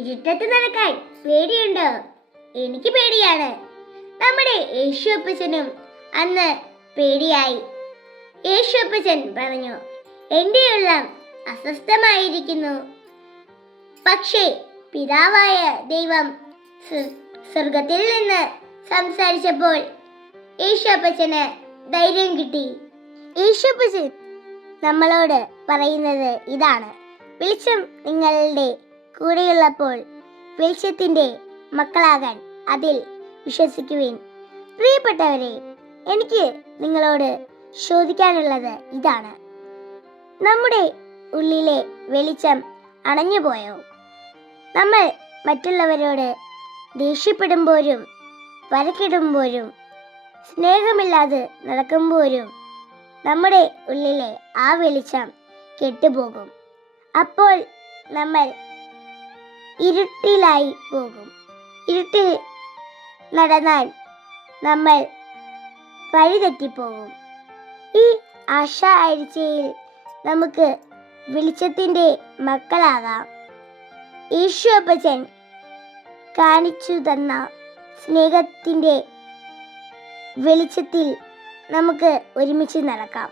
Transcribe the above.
ഇരുട്ടത്ത് നടക്കാൻ പേടിയുണ്ടോ? എനിക്ക് പേടിയാണ്. നമ്മുടെ യേശുപ്പച്ചനും അന്ന് പേടിയായി. യേശുപ്പച്ചൻ പറഞ്ഞു, എൻ്റെ ഉള്ളം അസ്വസ്ഥമായിരിക്കുന്നു. പക്ഷേ പിതാവായ ദൈവം സ്വർഗത്തിൽ നിന്ന് സംസാരിച്ചപ്പോൾ യേശുപ്പച്ചന് ധൈര്യം കിട്ടി. യേശുപ്പച്ചൻ നമ്മളോട് പറയുന്നത് ഇതാണ്: വെളിച്ചം നിങ്ങളുടെ കൂടെയുള്ളപ്പോൾ വെളിച്ചത്തിൻ്റെ മക്കളാകാൻ അതിൽ വിശ്വസിക്കുവിൻ. പ്രിയപ്പെട്ടവരെ, എനിക്ക് നിങ്ങളോട് ചോദിക്കാനുള്ളത് ഇതാണ്: നമ്മുടെ ഉള്ളിലെ വെളിച്ചം അണഞ്ഞുപോയോ? നമ്മൾ മറ്റുള്ളവരോട് ദേഷ്യപ്പെടുമ്പോഴും വഴക്കിടുമ്പോഴും സ്നേഹമില്ലാതെ നടക്കുമ്പോഴും നമ്മുടെ ഉള്ളിലെ ആ വെളിച്ചം കെട്ടുപോകും. അപ്പോൾ നമ്മൾ ഇരുട്ടിലായി പോകും. ഇരുട്ടിൽ നടന്നാൽ നമ്മൾ വഴിതെറ്റിപ്പോകും. ഈ ആശാ ആഴ്ചയിൽ നമുക്ക് വെളിച്ചത്തിൻ്റെ മക്കളാകാം. യേശുപ്പച്ചൻ കാണിച്ചു തന്ന സ്നേഹത്തിൻ്റെ വെളിച്ചത്തിൽ നമുക്ക് ഒരുമിച്ച് നടക്കാം.